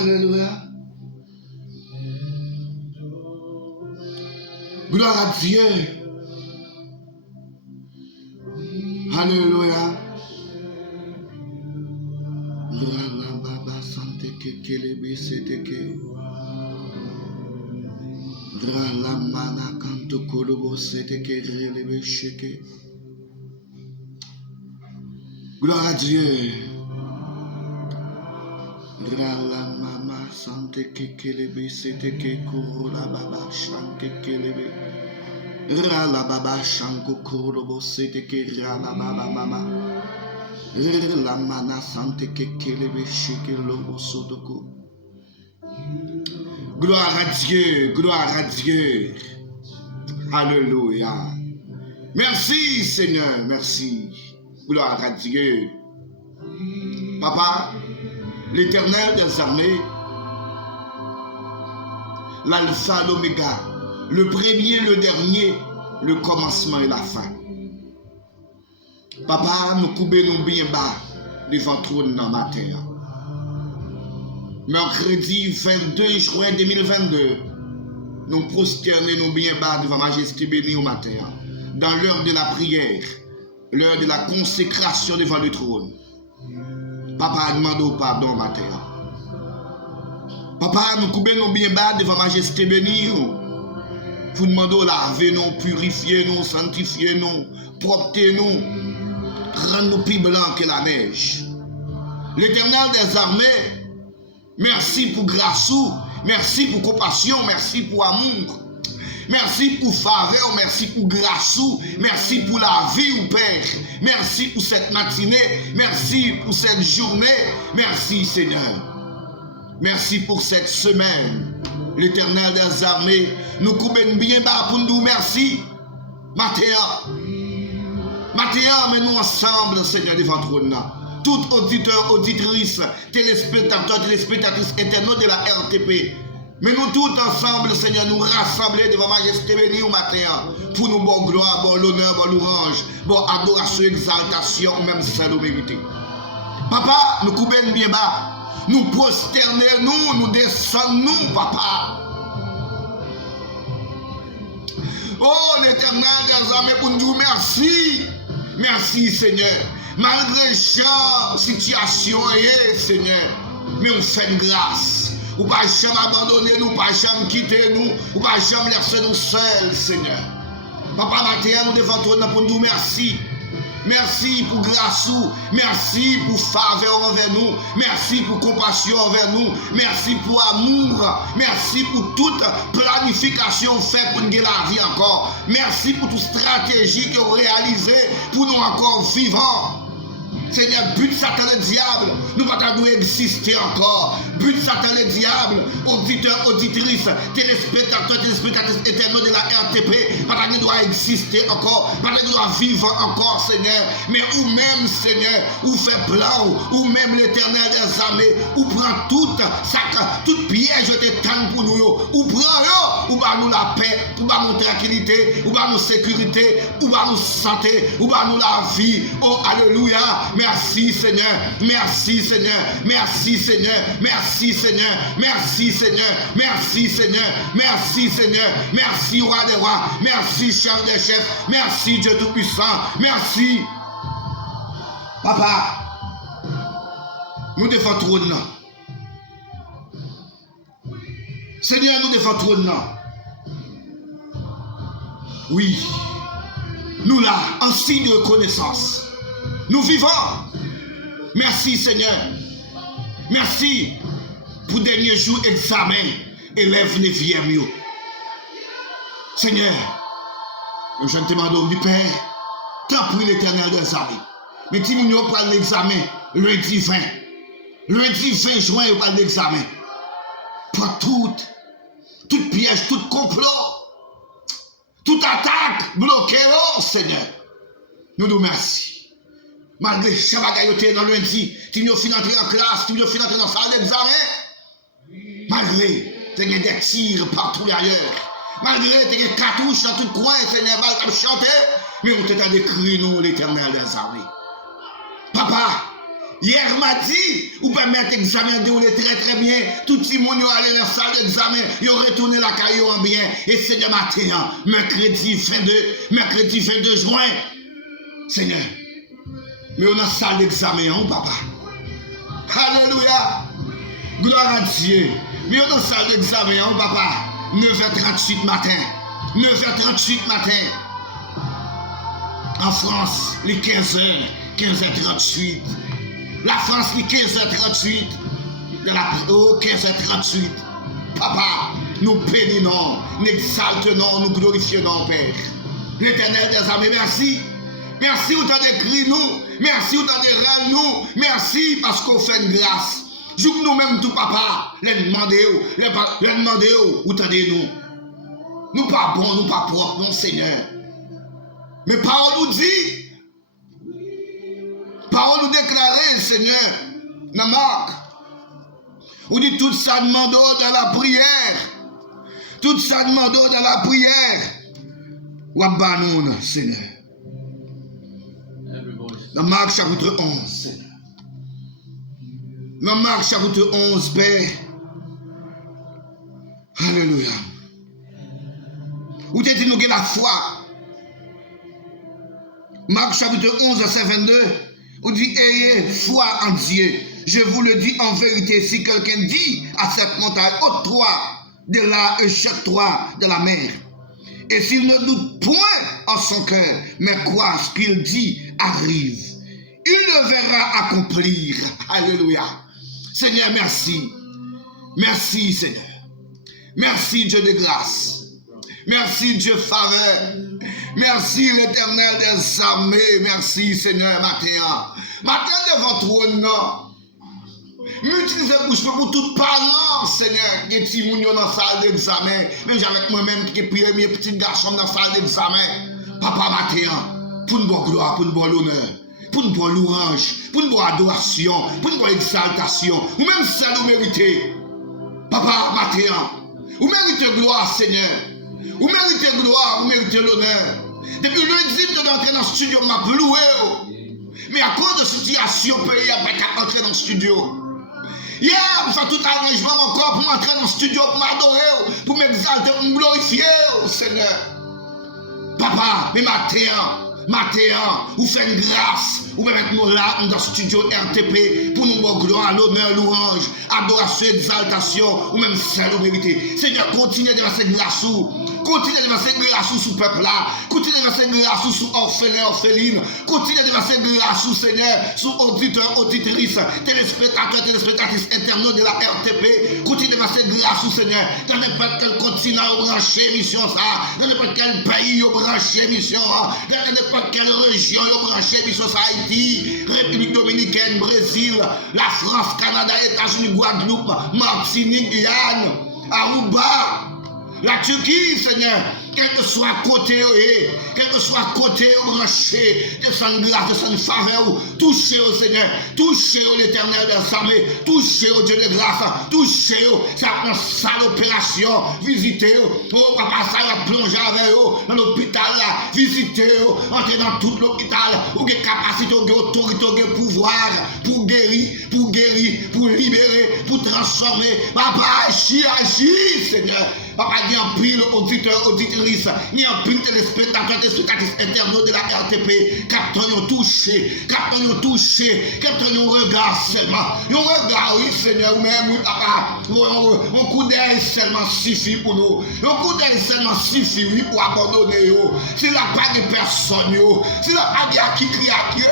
Alléluia. Gloire à Dieu. Alléluia. Gloire à Dieu. Mama sante kekelebe sete ke kurula baba shanke kelebe rala baba shanko kurubo sete ke rala baba mama la mana sante kekelebe shike lobo sotoko. Gloire à Dieu, gloire à Dieu. Alléluia. Merci Seigneur, merci. Gloire à Dieu. Papa, l'Éternel des armées, l'Alpha, l'Oméga, le premier, le dernier, le commencement et la fin. Papa, nous coupons bien bas devant le trône dans ma terre. Mercredi 22 juin 2022, nous prosternons bien bas devant Majesté bénie au matin, dans l'heure de la prière, l'heure de la consécration devant le trône. Papa, demande pardon matin. Papa, nous coupons bien bas devant Majesté bénie. Vous demandez laver nous, purifier nous, sanctifier nous, propter nous, rendre nous plus blancs que la neige. L'Éternel des armées, merci pour grâce, merci pour compassion, merci pour amour, merci pour faveur, merci pour grâce, merci pour la vie au Père, merci pour cette matinée, merci pour cette journée, merci Seigneur. Merci pour cette semaine. L'Éternel des armées nous coupons bien bas pour nous dire merci. Matin, mais nous ensemble, Seigneur, devant le trône. Tout auditeur, auditrice, téléspectateur, téléspectatrice internaute de la RTP. Mais nous tous ensemble, Seigneur, nous rassembler devant Majesté bénie au matin pour nous bon gloire, bon l'honneur, bon louange, bon adoration, exaltation, même celle au mérité. Papa, nous coupons bien bas. Nous prosternons, nous descendons, papa. Oh, l'Éternel des armées, pour nous dire merci. Merci, Seigneur. Malgré chaque situation, Seigneur, mais on fait une grâce. Ou pas jamais abandonner nous, pas jamais quitter nous, ou pas jamais laisser nous seuls, Seigneur. Papa, matin, nous devons toi pour nous dire merci. Merci pour grâce, merci pour faveur envers nous, merci pour compassion envers nous, merci pour amour, merci pour toute planification faite pour nous gagner la vie encore, merci pour toute stratégie que vous réalisez pour nous encore vivants. Seigneur, but Satan le diable, nous ne pouvons pas exister encore. But Satan le diable, auditeur, auditrice, téléspectateur, téléspectatrice éternelle de la RTP, pas que nous doit exister encore, pas que nous doit vivre encore, Seigneur. Mais ou même, Seigneur, ou fait plan, ou même l'Éternel des armées, ou prend toute piège de temps pour nous, ou prend, ou va nous la paix, ou va nous tranquillité, ou va nous sécurité, ou va nous santé, ou va nous la vie. Oh, alléluia. Merci Seigneur, merci Seigneur, merci Seigneur, merci Seigneur, merci Seigneur, merci Seigneur, merci Seigneur, merci roi des rois, merci chef des chefs, merci Dieu Tout-Puissant, merci. Papa, nous devons trône. Seigneur, nous devons trône. Oui, nous là, en signe de reconnaissance. Nous vivons. Merci Seigneur. Merci pour dernier jour examen. Élève 9e. Seigneur, je te demande du Père, tant pris l'Éternel des armées. Mais si nous prenons l'examen lundi 20 juin, nous prenons l'examen. Pour tout piège, tout complot, toute attaque bloquée, oh Seigneur. Nous nous remercions. Malgré chaque bagaille dans lundi, tu nous finis entrer en classe, tu nous finis entrer dans la salle d'examen. Malgré, tu as des tirs partout ailleurs. Malgré, tu as des cartouches dans tout coin, Seigneur, tu as chanté. Mais on t'a décrit nous, l'Éternel des armées. Papa, hier mardi, vous pouvez mettre l'examen déroulé très très bien. Tout le monde est allé dans la salle d'examen, ils ont retourné la caillou en bien. Et Seigneur, matin, mercredi 22 juin, Seigneur, mais on a salle d'examen, papa. Alléluia. Gloire à Dieu. Mais on a salle d'examen, papa. 9h38 matin. 9h38 matin. En France, les 15h, 15h38. La France, les 15h38. De la 15h38. Papa, nous bénissons, nous exaltons, nous glorifions, Père. L'Éternel des armées, merci. Merci où t'as décrit nous. Merci où t'as décrit nous. Merci parce qu'on fait une grâce. Joue nous-mêmes tout papa. Les demander où t'as dit nous. Nous pas bons, nous pas propres, non Seigneur. Mais parole nous dit. Parole nous déclarer, Seigneur. Dans Marc. Vous dit tout ça demandons dans la prière. Tout ça demandons dans la prière. Wabanoun, Seigneur. Dans Marc chapitre 11, Seigneur. Dans Marc chapitre 11, Père. Alléluia. Où t'es-tu nous la foi? Marc chapitre 11, verset 22. Où dit, ayez foi en Dieu. Je vous le dis en vérité, si quelqu'un dit à cette montagne, ôte-toi de là et jette-toi de la mer. Et s'il ne doute point en son cœur, mais croit ce qu'il dit arrive, il le verra accomplir. Alléluia. Seigneur, merci. Merci, Seigneur. Merci, Dieu de grâce. Merci, Dieu faveur. Merci, l'Éternel des armées. Merci, Seigneur, matin. Matin devant toi, non. M'utilisez pour tout parent, Seigneur. Il y a des petits mounions dans la salle d'examen. Même avec moi-même qui est premier petit garçon dans la salle d'examen. Papa, matin, pour une bonne gloire, pour une bonne honneur, pour une bonne louange, pour une bonne adoration, pour une bonne exaltation. Ou même celle où méritez. Papa, matin, vous méritez gloire, Seigneur. Vous méritez gloire, vous méritez l'honneur. Depuis lundi, je suis entré dans le studio, je m'ai loué. Mais à cause de la situation, le pays n'a pas entré dans le studio. Hier, je fais tout arrangement encore pour m'entrer dans le studio, pour m'adorer, pour m'exalter, pour me glorifier, Seigneur. Papa, mais matin, vous faites une grâce, vous mettez nous là dans le studio RTP pour nous donner gloire, l'honneur, louange, adoration, exaltation, ou même celle vous méritez. Seigneur, continuez de verser grâce, continuez de verser grâce sur le peuple là, continuez de verser grâce sur orphelins, orphelines, continuez de verser grâce, Seigneur, sur auditeurs, auditrices, téléspectateurs, téléspectatrices internautes de la RTP, continuez de verser grâce, Seigneur, dans n'importe quel continent au branché émission ça, dans n'importe quel pays au branché émission, dans n'importe quelle région au branché émission ça, Haïti, République Dominicaine, Brésil, la France, Canada, États-Unis, Guadeloupe, Martinique, Guyane, Aruba, la Turquie, Seigneur, quel que soit côté, quel que soit côté branché, descend grâce, descend faveur, touchez au Seigneur, touchez au l'Éternel des armées, touchez au Dieu de grâce, touchez au, ça prend ça l'opération, visitez au, oh papa, ça va plonger avec eux dans l'hôpital là, visitez eux, entrez dans tout l'hôpital, ou des capacités, ou des autorités, ou des pouvoirs, pour guérir, pour libérer, pour transformer, papa, agis, Seigneur. Papa, il y a un pile auditeur, auditrice, il y a un pile téléspectateur, téléspectatrice internaute de la RTP. Captain, touché, captain, un regard seulement. Un regard, oui, Seigneur, ou même, papa, un coup d'œil seulement suffit pour nous. Un coup d'œil seulement suffit, oui, pour abandonner. S'il n'y a pas de personne, s'il n'y a pas de qui crie à qui,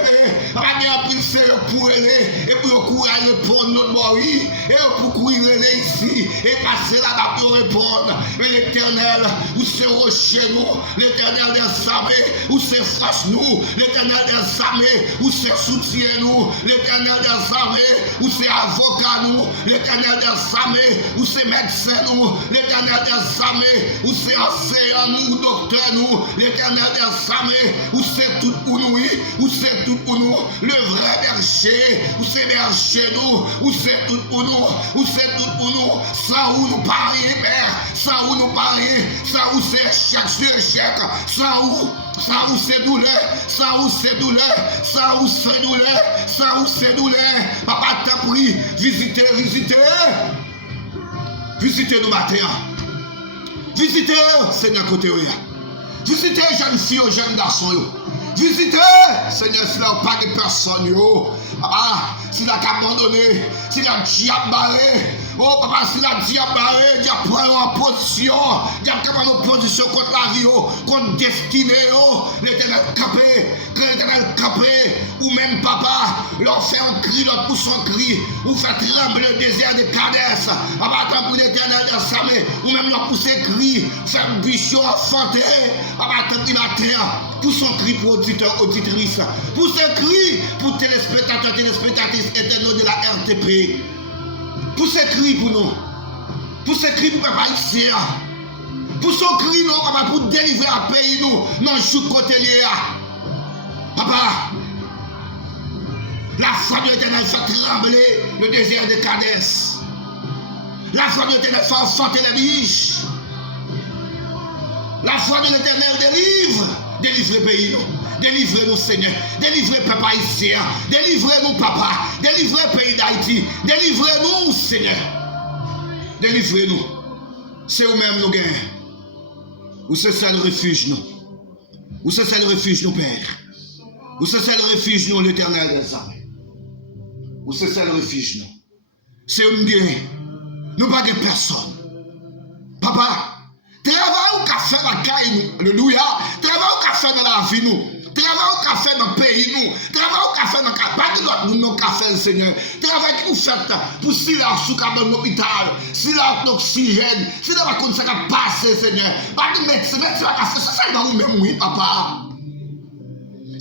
papa, il y a un pile sérieux pour aller, et pour courir répondre notre mari, et pour courir ici, et passer là-bas pour répondre. Mais l'Éternel, où c'est rocher nous, l'Éternel des armées, où c'est force nous, l'Éternel des armées, où c'est soutien nous, l'Éternel des armées, où c'est avocat nous, l'Éternel des armées, où c'est médecin nous, l'Éternel des armées, où c'est enseignant nous, docteur nous, l'Éternel des armées, où c'est tout pour nous, où c'est tout pour nous, le vrai berger, où c'est berger nous, où c'est tout pour nous, où c'est tout pour nous, sans où nous parier, Père, sans où nous parier, sans où c'est échec sur échec, sans où c'est douleur, sans où c'est douleur, sans où c'est douleur, sans où c'est douleur. Papa t'a pris, visitez nous matin. Visitez, Seigneur, côté où. Visitez jeunes filles, jeunes garçons. Visitez, Seigneur, s'il n'y a pas de personne, s'il a abandonné, s'il a diable barré, oh papa, s'il a diable barré, il a pris en position, il a pris en position contre la vie, contre destinée, l'Éternel campé, ou même papa, leur fait un cri, leur pousse un cri, ou fait trembler le désert de Kadès, papa, tant pour l'Éternel des armées, ou même leur pousser cri, faire bichon, enfanté, papa, tant qu'il a terre, pousse un cri pour auditeurs, auditrices, pousse un cri pour téléspectateurs, téléspectatrices internautes de la RTP. Pousse un cri pour nous. Pousse un cri pour papa ici. Pousse un cri non, papa, pour délivrer un pays nous. Non, je suis côté lié. Papa, la foi de l'Éternel fait trembler le désert de Kadès. La foi de l'Éternel fait enfanter les biches. La foi de l'Éternel délivre. Délivrez pays nous. Délivrez-nous, Seigneur. Délivrez papa ici. Délivrez-nous, papa. Délivrez pays d'Haïti. Délivrez-nous, Seigneur. Délivrez-nous. C'est vous-même nous gagnons. Ou c'est ça le refuge nous. Ou c'est ça le refuge nous, Père. Ou c'est ça le refuge nous, l'Éternel des armées. Ou c'est ça le refuge nous. C'est un bien. Nous pas de personne. Papa. Travail au café dans la caille nous. Alléluia. Travail au café dans la vie nous. Travail au café dans le pays nous. Travail au café dans le café. Pas de l'autre nous, nos cafés, Seigneur. Travail qui nous fait pour si la souka dans l'hôpital, si la l'oxygène, si la vacune ça va passer, Seigneur. Pas de médecin, médecin va faire. C'est ça dans nous-mêmes, oui, papa.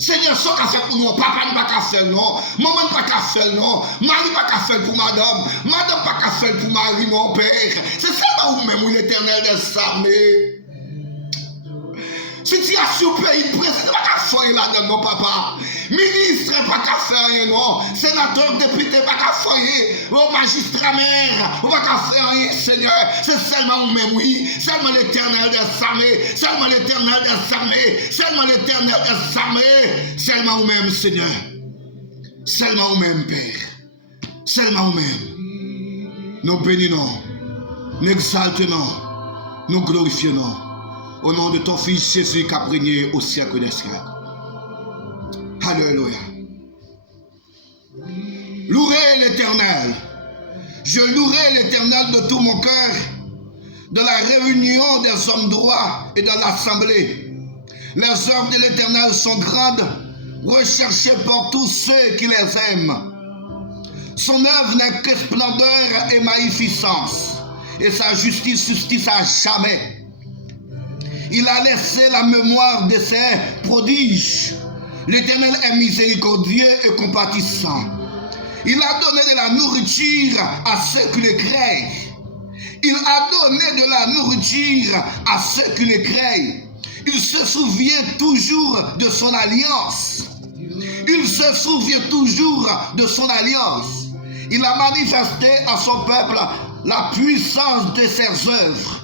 Seigneur, ce qu'a fait pour nous, papa n'a pas qu'à faire, non. Maman n'a pas qu'à faire, non. Marie n'a pas qu'à faire pour madame. Madame n'a pas qu'à faire pour Marie, non, Père. C'est ça dans vous-même, oui, l'Éternel des armées. Situation pays, président pas qu'à faire là-dedans, non, papa. Ministre pas qu'à faire, non. Sénateur, député pas qu'à faire. Oh, magistrat, maire, pas qu'à faire rien, Seigneur. C'est seulement vous-même, oui. Seulement l'Éternel des armées. Seulement l'Éternel des armées. Seulement l'Éternel des armées. Seulement vous-même, Seigneur. Seulement vous-même, Père. Seulement vous-même. Nous bénissons. Nous exaltons. Nous glorifions. Au nom de ton Fils Jésus qui a régné au siècle des siècles. Alléluia. Louez l'Éternel. Je louerai l'Éternel de tout mon cœur, de la réunion des hommes droits et de l'assemblée. Les œuvres de l'Éternel sont grandes, recherchées par tous ceux qui les aiment. Son œuvre n'est que splendeur et magnificence, et sa justice à jamais. Il a laissé la mémoire de ses prodiges. L'Éternel est miséricordieux et compatissant. Il a donné de la nourriture à ceux qui le craignent. Il a donné de la nourriture à ceux qui le craignent. Il se souvient toujours de son alliance. Il se souvient toujours de son alliance. Il a manifesté à son peuple la puissance de ses œuvres.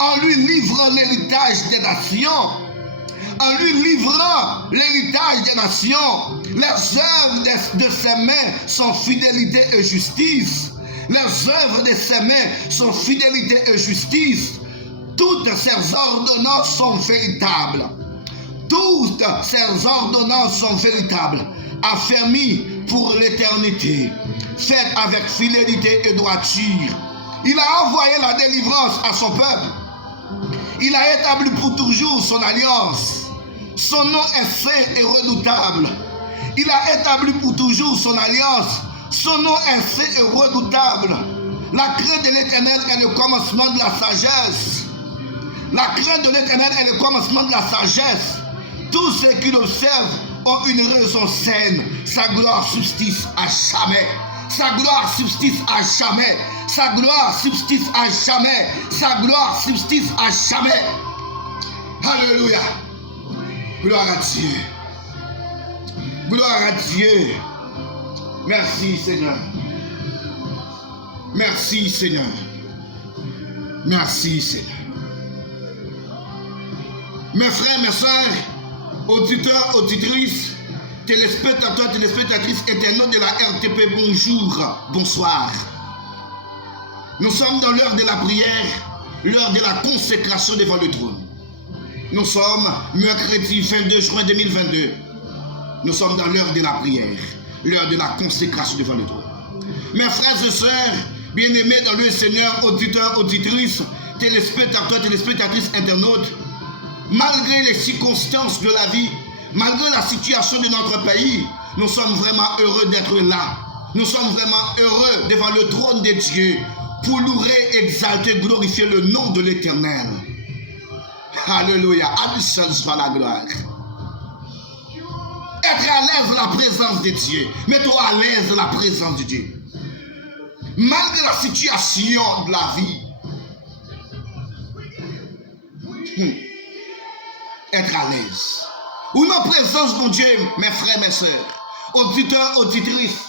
En lui livrant l'héritage des nations, en lui livrant l'héritage des nations, les œuvres de ses mains sont fidélité et justice. Les œuvres de ses mains sont fidélité et justice. Toutes ses ordonnances sont véritables. Toutes ses ordonnances sont véritables, affermies pour l'éternité, faites avec fidélité et droiture. Il a envoyé la délivrance à son peuple. Il a établi pour toujours son alliance. Son nom est saint et redoutable. Il a établi pour toujours son alliance. Son nom est saint et redoutable. La crainte de l'Éternel est le commencement de la sagesse. La crainte de l'Éternel est le commencement de la sagesse. Tous ceux qui l'observent ont une raison saine. Sa gloire subsiste à jamais. Sa gloire subsiste à jamais. Sa gloire subsiste à jamais. Sa gloire subsiste à jamais. Alléluia. Gloire à Dieu. Gloire à Dieu. Merci Seigneur. Merci Seigneur. Merci Seigneur. Mes frères, mes soeurs, auditeurs, auditrices, téléspectateurs, téléspectatrices, internautes de la RTP, bonjour, bonsoir. Nous sommes dans l'heure de la prière, l'heure de la consécration devant le trône. Nous sommes mercredi 22 juin 2022. Nous sommes dans l'heure de la prière, l'heure de la consécration devant le trône. Mes frères et sœurs, bien-aimés dans le Seigneur, auditeurs, auditrices, téléspectateurs, téléspectatrices, internautes, malgré les circonstances de la vie, malgré la situation de notre pays, nous sommes vraiment heureux d'être là. Nous sommes vraiment heureux devant le trône de Dieu pour louer, exalter, glorifier le nom de l'Éternel. Alléluia. À lui seul soit la gloire. Être à l'aise la présence de Dieu. Mets-toi à l'aise la présence de Dieu. Malgré la situation de la vie. Être à l'aise. Ou la présence de Dieu, mes frères, mes sœurs, auditeurs, auditrices,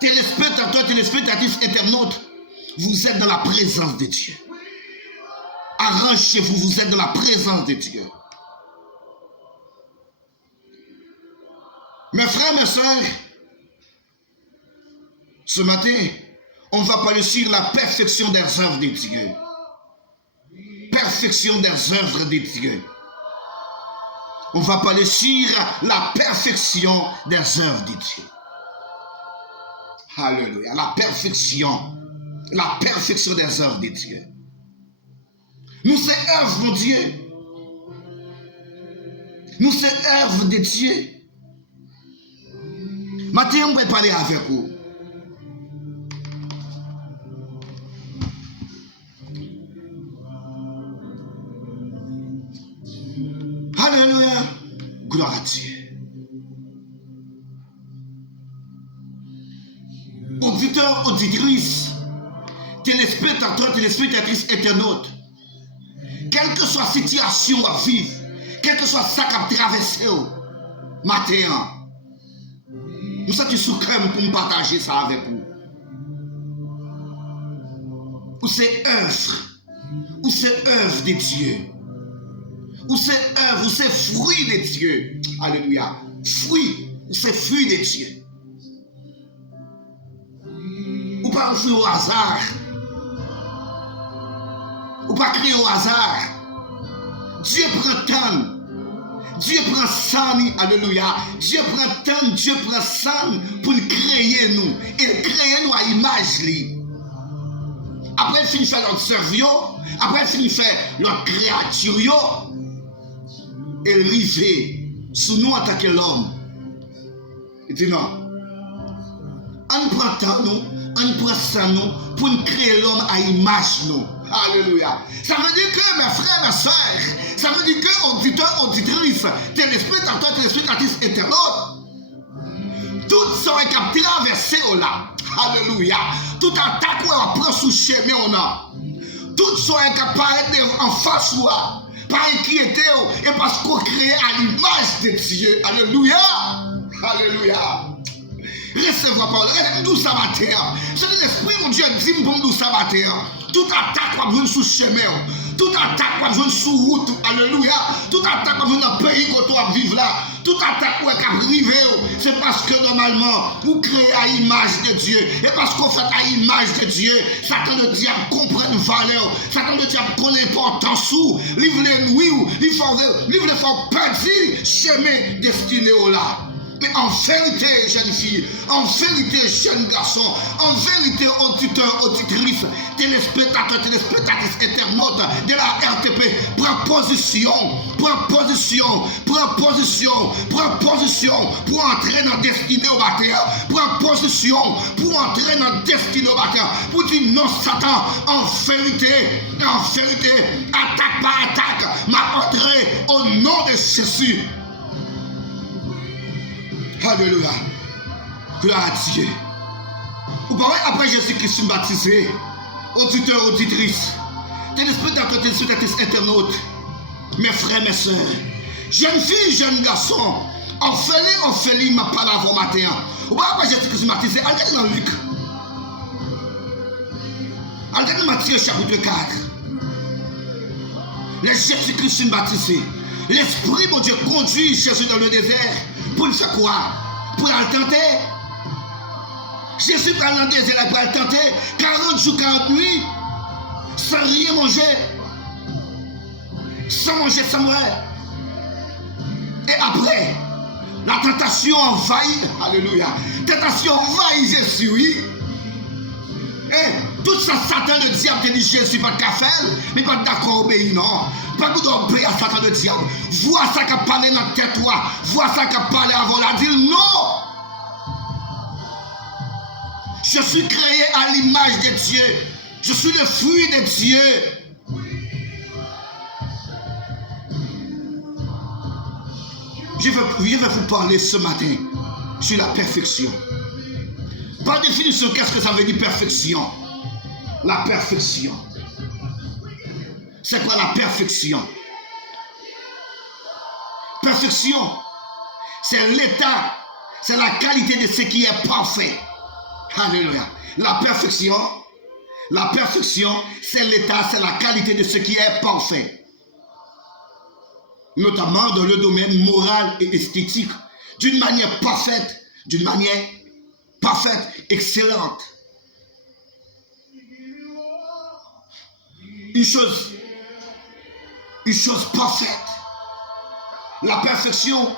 téléspectateurs, téléspectatrices, internautes, vous êtes dans la présence de Dieu. Arrangez-vous, vous êtes dans la présence de Dieu. Mes frères, mes sœurs, ce matin, on va parler sur la perfection des œuvres de Dieu. Perfection des œuvres de Dieu. On va parler sur la perfection des œuvres de Dieu. Alléluia. La perfection des œuvres de Dieu. Nous sommes œuvres de Dieu. Nous sommes œuvres de Dieu. Maintenant, on va parler avec vous. Alléluia. Gloire à Dieu. Auditeurs, auditrices, téléspectateurs, téléspectatrices, internautes, quelle que soit la situation à vivre, quel que soit ça qu'a traversé, matin, nous sommes sous crème pour nous partager ça avec vous. Ou c'est œuvre de Dieu. Ou c'est œuvre, ou c'est fruit de Dieu. Alléluia. Fruit, ou c'est fruit de Dieu. Ou pas jouer au hasard. Ou pas créer au hasard. Dieu prend temps. Dieu prend sang, alléluia. Dieu prend temps, Dieu prend sang pour créer nous. Et créer nous à image. Après, il finit faire notre cerveau. Après, il finit faire notre créature. Et river sous nous en tant que l'homme. Il dit non. On prend temps nous, on prend sang nous pour créer l'homme à image nous. Alléluia. Ça veut dire que mes frères, mes soeurs, ça veut dire que auditeurs, auditrices, téléspectateurs, téléspectatrices, internautes, tout ça est capté traversé là. Alléluia. Tout attaque on prend sous chemin on a. Tout ça est capable en face ou pas inquiéter et parce qu'on crée à l'image de Dieu. Alléluia. Alléluia. Recevez-moi parole. Recevez-nous ça matin. C'est l'esprit mon Dieu dit pour nous ça matin. Tout attaque va venir sous chemin. Tout attaque va venir sous route. Alléluia. Tout attaque va venir dans le pays que tu vas vivre là. Tout attaque va arriver. C'est parce que normalement, vous créez à l'image de Dieu. Et parce qu'on fait à l'image de Dieu, Satan le diable comprend une valeur. Satan le diable connaît l'importance. Livre les nuits. Livre les forts perdus. Chemin destiné au là. Mais en vérité, jeune fille, en vérité, jeune garçon, en vérité, auditeur, auditrice, téléspectateur, téléspectatrice, internaute de la RTP, prends position pour entrer dans la destinée au bâtiment. Prends position pour entrer dans la destinée au bâtiment. Pour dire non, Satan, en vérité, attaque par attaque, m'a entré au nom de Jésus. Alléluia. Gloire à Dieu. Vous parlez après Jésus-Christ baptisé, auditeurs, auditrices, téléspectateurs, téléspectatrices, internautes, mes frères, mes soeurs, jeunes filles, jeunes garçons, orphelins, m'a parlé avant matin. Vous parlez après Jésus-Christ baptisé, allez dans Luc. Allez dans Matthieu chapitre 4. Le Jésus-Christ baptisé. L'Esprit, mon Dieu, conduit Jésus dans le désert. Pour le faire quoi? Pour le tenter. Jésus prend dans le désert pour le tenter. 40 jours, 40 nuits. Sans rien manger. Sans manger, sans boire. Et après, la tentation envahit. Alléluia. La tentation envahit Jésus, oui. Et tout ça, Satan, le diable, te dit Jésus, pas de café, mais pas d'accord obéir, non. Pas d'obéir à Satan, le diable. Vois ça qui a parlé dans la tête, toi. Vois ça qui a parlé avant la dire, non. Je suis créé à l'image de Dieu. Je suis le fruit de Dieu. Je vais vous parler ce matin sur la perfection. Par définition, qu'est-ce que ça veut dire perfection? La perfection. C'est quoi la perfection? Perfection, c'est l'état, c'est la qualité de ce qui est parfait. Alléluia. La perfection, La perfection, c'est l'état, c'est la qualité de ce qui est parfait. Notamment dans le domaine moral et esthétique. D'une manière parfaite, excellente. Une chose parfaite. La perfection,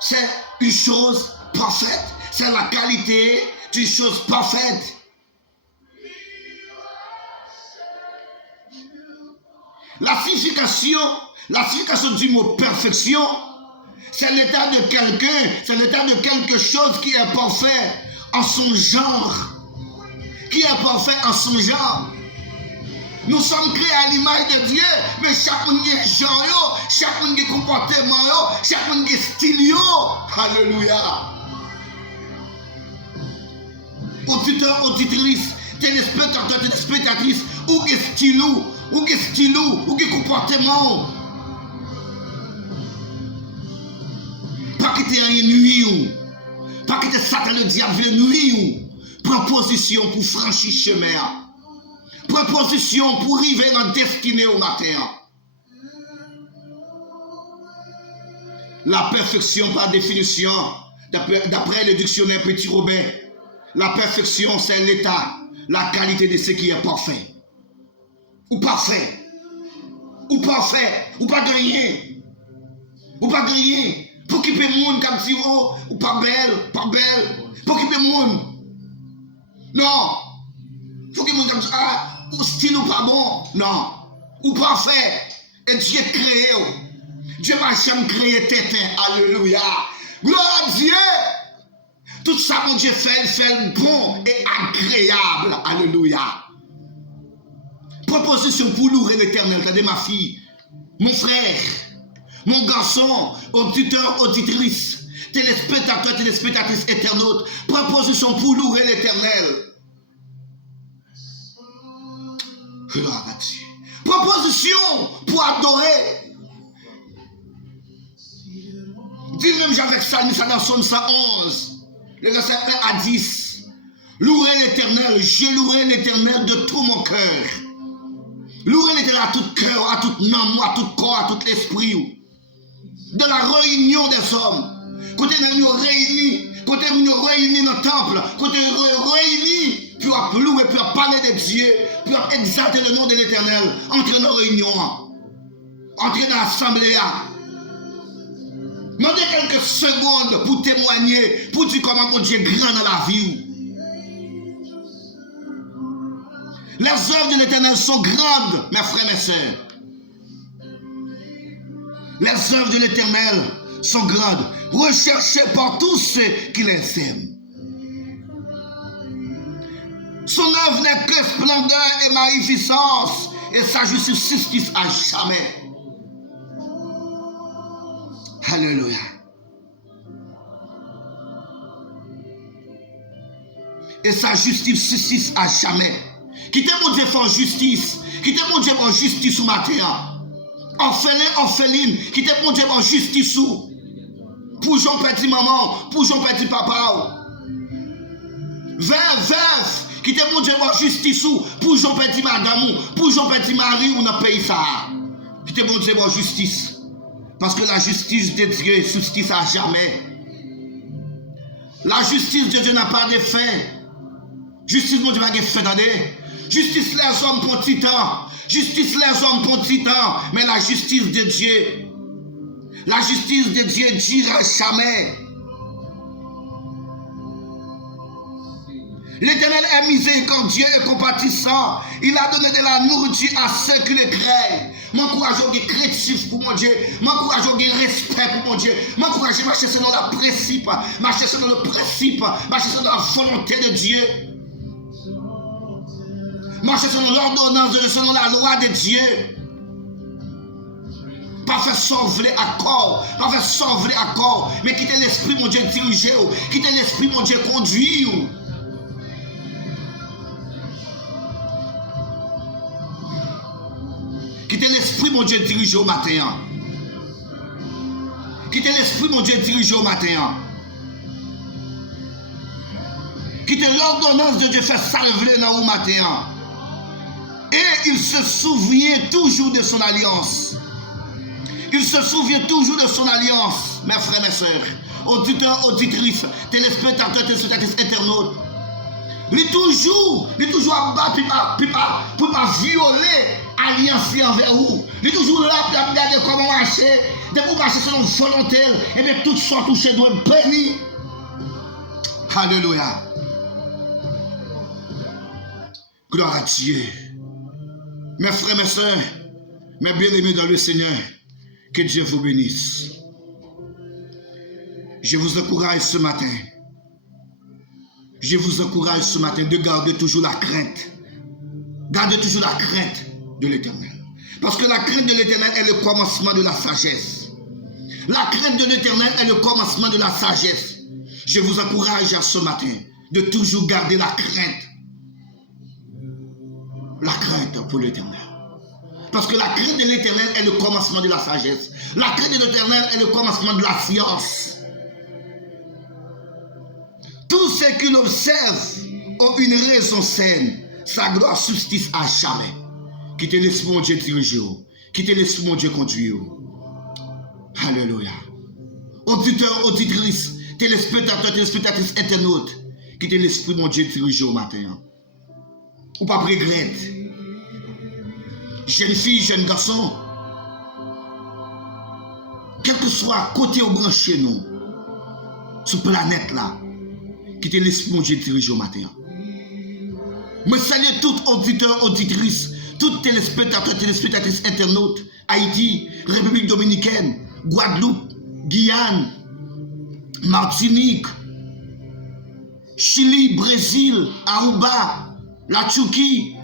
c'est une chose parfaite. C'est la qualité d'une chose parfaite. La signification du mot perfection, c'est l'état de quelqu'un, c'est l'état de quelque chose qui est parfait en son genre. Qui est parfait en son genre. Nous sommes créés à l'image de Dieu, mais chaque monde a un genre, chaque monde a un comportement, chaque monde a un style. Alléluia. Auditeur, auditrice, téléspectateur, téléspectatrice, ou un style, ou un comportement. Pas que tu aies rien nuit, pas que Satan le diable vienne nuit. Prends position pour franchir chemin. Prends position pour arriver dans la destinée au matin. La perfection par définition, d'après le dictionnaire Petit Robert, la perfection c'est l'état, la qualité de ce qui est parfait. Ou parfait. Ou parfait. Ou pas gagné. Ou pas gagné. Pour qu'il y ait des gens qui disent, oh, ou pas belle. Pour qu'il y ait des gens. Non. Pour qu'il y ait des gens qui disent, ah, ou style ou pas bon. Non. Ou parfait. Et Dieu créé. Dieu va jamais créer tétin. Alléluia. Gloire à Dieu. Tout ça, mon Dieu, fait bon et agréable. Alléluia. Proposition pour louer l'Éternel. Regardez ma fille, mon frère, mon garçon, auditeur, auditrice, téléspectateur, téléspectatrice, internaute. Proposition pour louer l'Éternel. Gloire à Dieu. Proposition pour adorer. Dis même avec ça dans Psaume 111, le verset 1 à 10. Louer l'Éternel, je louerai l'Éternel de tout mon cœur. Louer l'Éternel à tout cœur, à toute âme, à tout corps, à tout esprit. De la réunion des hommes. Quand nous réunis, quand nous réunis dans le temple, quand nous réunis, pour louer, pour parler de Dieu, pour exalter le nom de l'Éternel, entrer dans la réunion, entrer dans l'assemblée. Demandez quelques secondes pour témoigner, pour dire comment mon Dieu est grand dans la vie. Les œuvres de l'Éternel sont grandes, mes frères et mes sœurs. Les œuvres de l'Éternel sont grandes, recherchées par tous ceux qui les aiment. Son œuvre n'est que splendeur et magnificence, et sa justice subsiste à jamais. Alléluia. Et sa justice subsiste à jamais. Quittez mon Dieu pour justice. Quittez mon Dieu pour justice au matin. Orpheline. Quittez mon Dieu pour justice. Pour Jean petit maman. Pour Jean petit papa. Veuve. Quittez mon Dieu pour justice. Pour Jean petit madame. Pour Jean petit mari ou dans le pays ça. Quittez mon Dieu pour justice. Parce que la justice de Dieu subsiste à jamais. La justice de Dieu n'a pas de fin. Justice mon Dieu n'a pas de fin, attendez. Justice les hommes pour petit temps. Justice les hommes pour petit temps. Mais la justice de Dieu dira jamais. L'Éternel est miséricordieux et compatissant. Il a donné de la nourriture à ceux qui le craignent. M'encourage à être créatif pour mon Dieu. M'encourage à avoir respect pour mon Dieu. M'encourage à marcher selon le principe. Marcher selon le principe. Marcher selon la volonté de Dieu. Marcher selon l'ordonnance, selon la loi de Dieu. Pas faire sauver à corps. Pas faire sauver à corps. Mais quitter l'esprit, mon Dieu, diriger. Quitter l'esprit, mon Dieu, conduire. Quittez l'esprit, mon Dieu, dirige au matin. Quittez l'esprit, mon Dieu, dirige au matin. Quittez l'ordonnance de Dieu, faire salver dans au matin. il se souvient toujours de son alliance. Il se souvient toujours de son alliance, mes frères, mes sœurs, auditeurs, auditrices, téléspectateurs, téléspectatrices, internautes. Il est toujours en bas pour pas violer l'alliance envers vous. Il est toujours là pour regarder comment marcher. Dès que vous marchez selon volontaire, et bien tout soit touché doit être béni. Alléluia. Gloire à Dieu. Mes frères, mes sœurs, mes bien-aimés dans le Seigneur, que Dieu vous bénisse. Je vous encourage ce matin. Je vous encourage ce matin de garder toujours la crainte. Gardez toujours la crainte de l'Éternel. Parce que la crainte de l'Éternel est le commencement de la sagesse. La crainte de l'Éternel est le commencement de la sagesse. Je vous encourage à ce matin de toujours garder la crainte. La crainte pour l'Éternel. Parce que la crainte de l'Éternel est le commencement de la sagesse. La crainte de l'Éternel est le commencement de la science. Tous ceux qui l'observent ont une raison saine. Sa gloire subsiste à jamais. Quittez l'esprit mon Dieu diriger. Quittez l'esprit mon Dieu conduire. Alléluia. Auditeurs, auditrices, téléspectateurs, téléspectatrices, internautes. Quittez l'esprit mon Dieu diriger au matin. Ou pas regrette. Jeune fille, jeune garçon. Quel que soit côté ou branché nous, sur planète là, quittez l'esprit mon Dieu dirige au matin. Me salue tout auditeur, auditrice, tout téléspectateur, téléspectatrice, internaute, Haïti, République Dominicaine, Guadeloupe, Guyane, Martinique, Chili, Brésil, Aruba, la Turquie,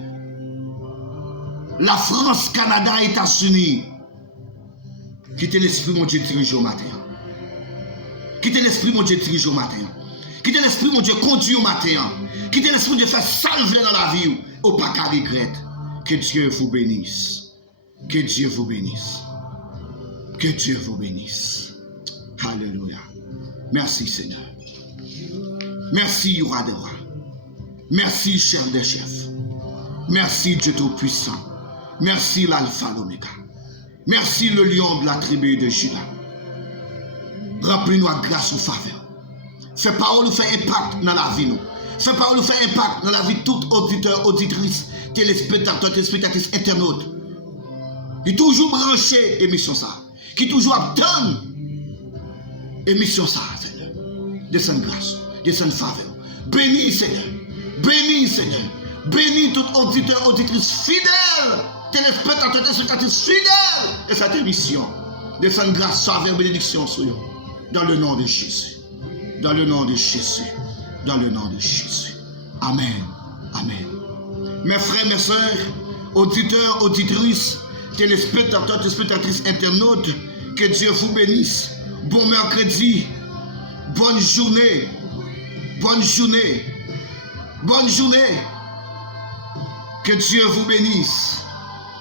la France, Canada, États-Unis. Quittez l'esprit mon Dieu dirige au matin. Quittez l'esprit mon Dieu dirige au matin. Quittez l'esprit mon Dieu conduit au matin. Quittez l'esprit mon Dieu fait salver dans la vie. Au pas qu'à regret. Que Dieu vous bénisse. Que Dieu vous bénisse. Que Dieu vous bénisse. Alléluia. Merci Seigneur. Merci roi des rois. Merci chef des chefs. Merci Dieu Tout-Puissant. Merci l'alpha l'oméga. Merci le lion de la tribu de Juda. Remplis-nous à grâce ou faveur. Fais parole ou fait impact dans la vie nous. Fais parole ou fait impact dans la vie de tout auditeur, auditrice, téléspectateur, téléspectatrice, internaute. Qui toujours branché émission ça. Qui toujours attend émission ça, Seigneur. Descends grâce, descends faveur. Bénis Seigneur. Bénis Seigneur. Bénis tout auditeur, auditrice fidèle. Téléspectateurs, téléspectatrices fidèles de cette émission. Descends grâce, faveur, bénédiction sur eux. Dans le nom de Jésus. Dans le nom de Jésus. Dans le nom de Jésus. Amen. Amen. Mes frères, mes sœurs, auditeurs, auditrices, téléspectateurs, téléspectatrices, internautes, que Dieu vous bénisse. Bon mercredi. Bonne journée. Bonne journée. Bonne journée. Que Dieu vous bénisse.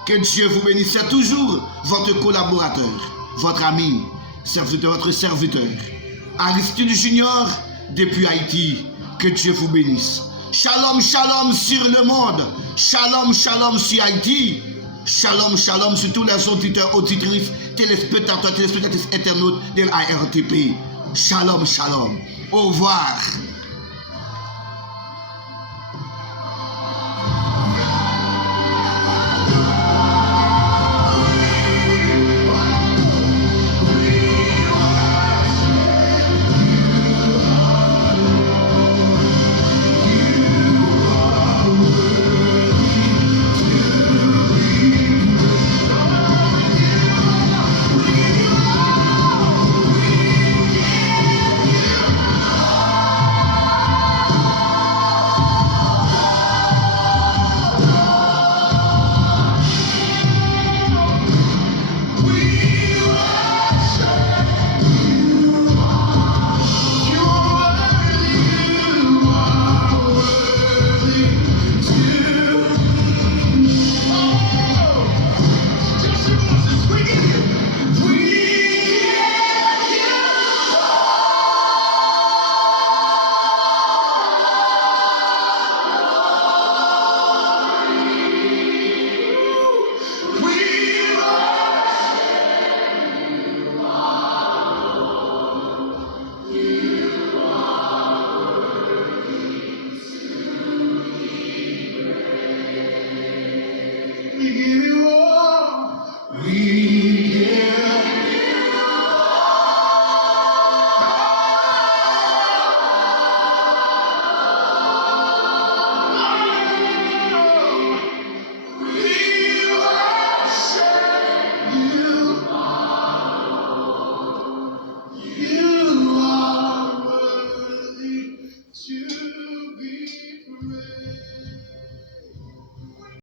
Que Dieu vous bénisse. C'est toujours votre collaborateur, votre ami, serviteur, votre serviteur. Aristide Junior, depuis Haïti. Que Dieu vous bénisse. Shalom, shalom sur le monde. Shalom, shalom sur Haïti. Shalom, shalom sur tous les auditeurs, auditrices, téléspectateurs, téléspectatrices, internautes de l'ARTP. Shalom, shalom. Au revoir.